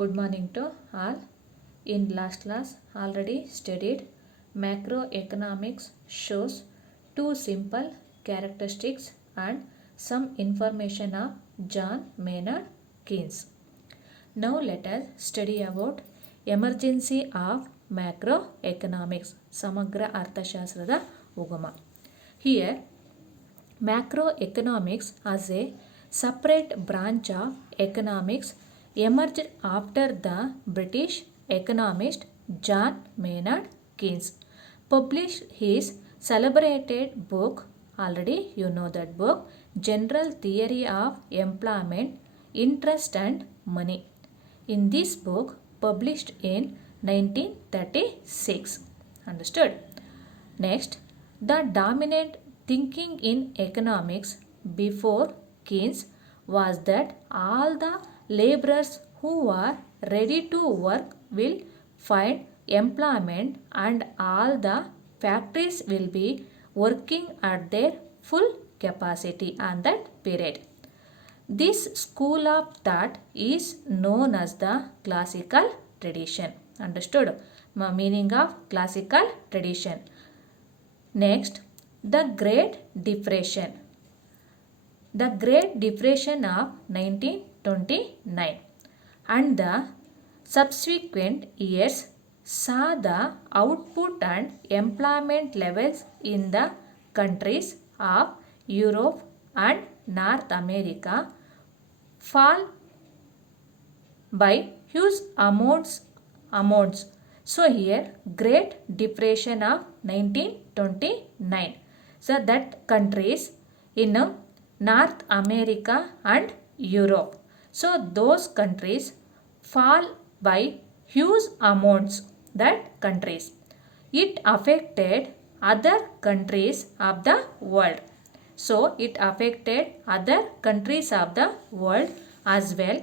Good morning to all. In last class already studied macroeconomics shows two simple characteristics and some information of John Maynard Keynes. Now let us study about emergency of macroeconomics ಸಮಗ್ರ ಅರ್ಥಶಾಸ್ತ್ರದ ಉಗಮ. Here macroeconomics as a separate branch of economics emerged after the British economist John Maynard Keynes published his celebrated book, already you know that book, General Theory of Employment, Interest and Money. In this book published in 1936. Understood? Next, the dominant thinking in economics before Keynes was that all the laborers who are ready to work will find employment and all the factories will be working at their full capacity on that period. This school of thought is known as the classical tradition. Understood? Meaning of classical tradition. Next, the Great Depression. The Great Depression of 1929 and the subsequent years saw the output and employment levels in the countries of Europe and North America fall by huge amounts. So here Great Depression of 1929. So that countries in North America and Europe. So those countries fall by huge amounts. That countries. It affected other countries of the world. So it affected other countries of the world as well.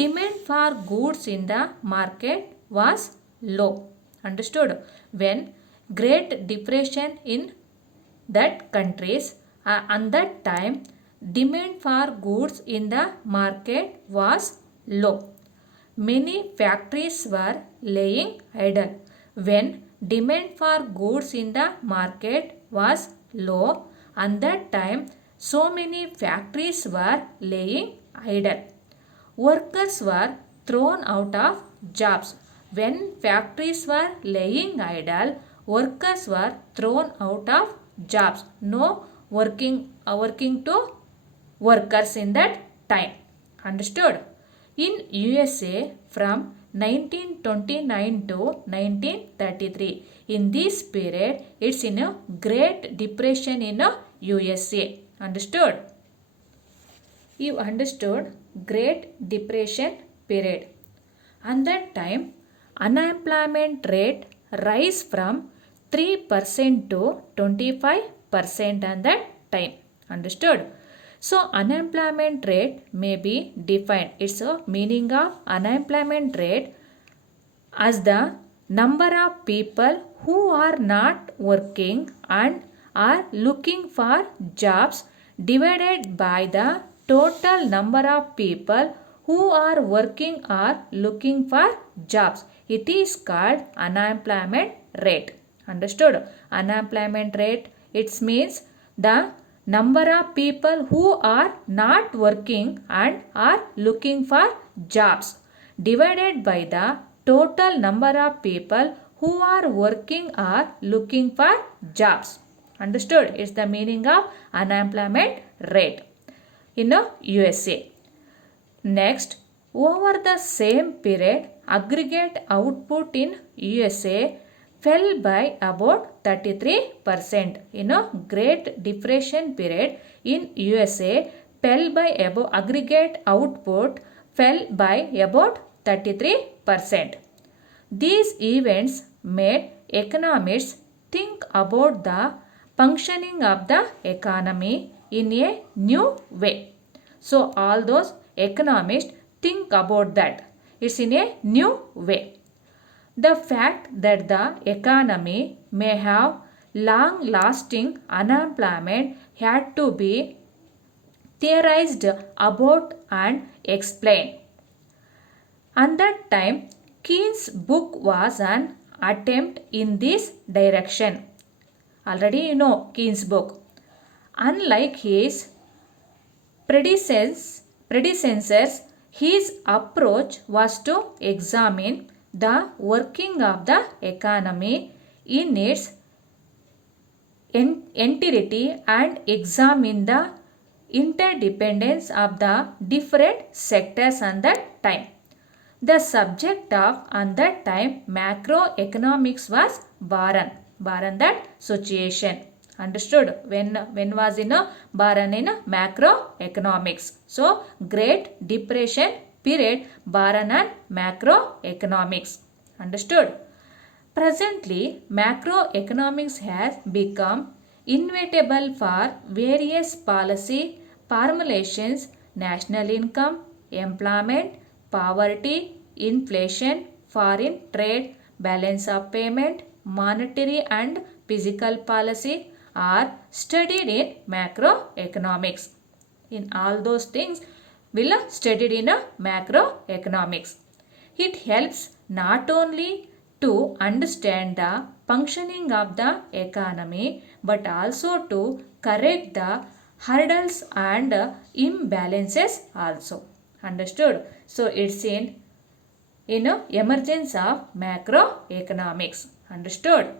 Demand for goods in the market was low. Understood? When Great Depression in that countries at that time demand for goods in the market was low. Many factories were laying idle. When demand for goods in the market was low, at that time so many factories were laying idle. Workers were thrown out of jobs. When factories were laying idle, workers were thrown out of jobs. No working to workers in that time. Understood? In USA from 1929 to 1933. In this period, it's in a Great Depression in a USA. Understood? You understood Great Depression period. At that time, unemployment rate rise from 3% to 25% at that time. Understood? So unemployment rate may be defined. It's a meaning of unemployment rate as the number of people who are not working and are looking for jobs divided by the total number of people who are working or looking for jobs. It is called unemployment rate. Understood? Unemployment rate, it means the number of people who are not working and are looking for jobs divided by the total number of people who are working or looking for jobs. Understood? It's the meaning of unemployment rate in the USA. Next, over the same period, aggregate output in USA fell by about 33%. Great Depression period in USA fell by about aggregate output fell by about 33%. These events made economists think about the functioning of the economy in a new way. So all those economists think about that. It's in a new way. The fact that the economy may have long-lasting unemployment had to be theorized about and explained. And that time, Keynes' book was an attempt in this direction. Already you know Keynes' book. Unlike his predecessors, his approach was to examine the working of the economy in its entirety and examine the interdependence of the different sectors at that time. The subject of at that time macroeconomics was barren that situation. Understood? When was in a barren in a macroeconomics. So Great Depression period barren and macroeconomics. Understood? Presently, macroeconomics has become inevitable for various policy formulations, national income, employment, poverty, inflation, foreign trade, balance of payment, monetary and physical policy are studied in macroeconomics. In all those things, will studied in a macroeconomics. It helps not only to understand the functioning of the economy but also to correct the hurdles and imbalances also. Understood? So it's in emergence of macroeconomics. Understood?